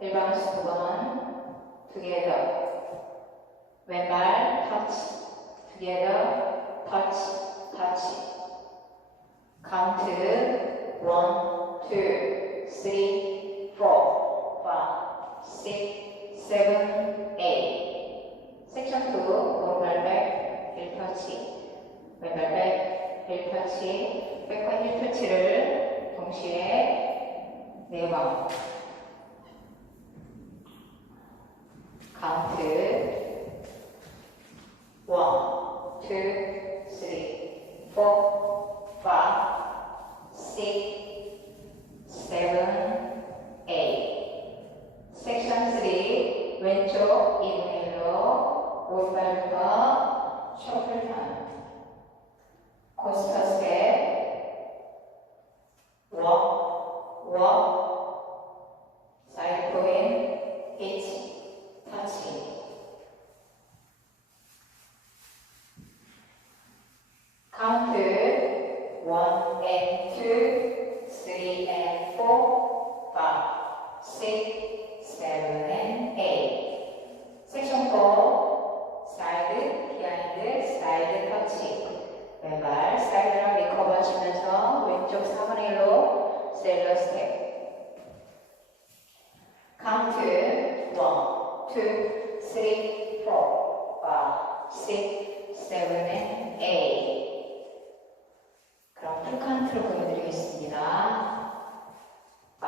일반수 9번 together 왼발 touch together touch touch count 1, 2, 3, 4, 5, 6, 7, 8 섹션 2 오른발 백 힐 터치 왼발 백 힐 터치 백과 힐 터치를 동시에 4번 count 1, 2, 3, 4, 5, 6, 7, 8 섹션 3 왼쪽 2분의 1로 오른발부터 셔플 턴 코스터 스텝 워 사이드 포인 히치 터치 카운트 1 and 2 3 and 4 5 6 7 and 8 섹션 4 사이드 비하인드 사이드 터치 왼발 사이드랑 리커버 치면서 왼쪽 4분의 1로 셀러 스텝 카운트 1, 2, 3, 4, 5, 6, 7, and 8 그럼 풀카운트로 보여드리겠습니다 5,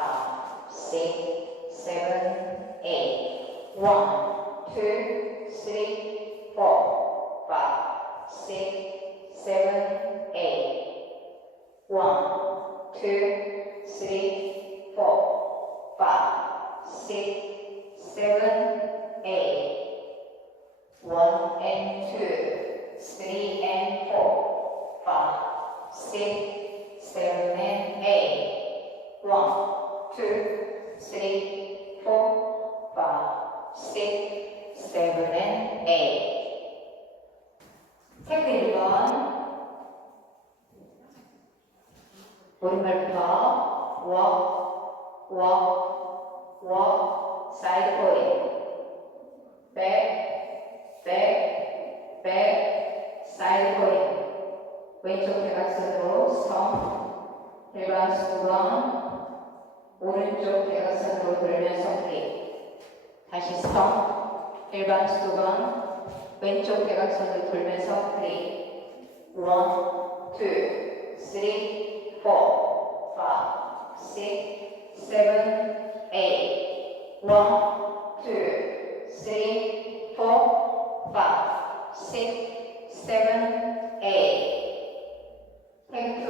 6, 7, 8 1, 2, 3, 4, 5, 6, 7, 8 1, 2, 3, 4, 5, 6, 7, 8 1 and 2, 3 and 4, 5, 6, 7 and 8 1, 2, 3, 4, 5, 6, 7 and 8 테크 1번 오른발부터 워 사이드 포인 백 사이드 포인 왼쪽 대각선으로 스톰 일반수 9번 오른쪽 대각선으로 돌면서 플레이 다시 스톰 일반수 2번 왼쪽 대각선으로 돌면서 플레이 1, 2, 3, 4, 5, 6, 7, 8 1, 2, 3, 4, 5, 6, 7, 8 탱크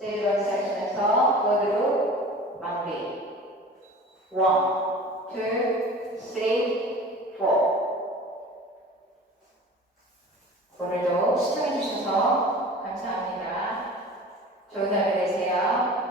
제일 섹션에서 워드로 마무리 1, 2, 3, 4 오늘도 시청해주셔서 감사합니다. 좋은 하루 되세요.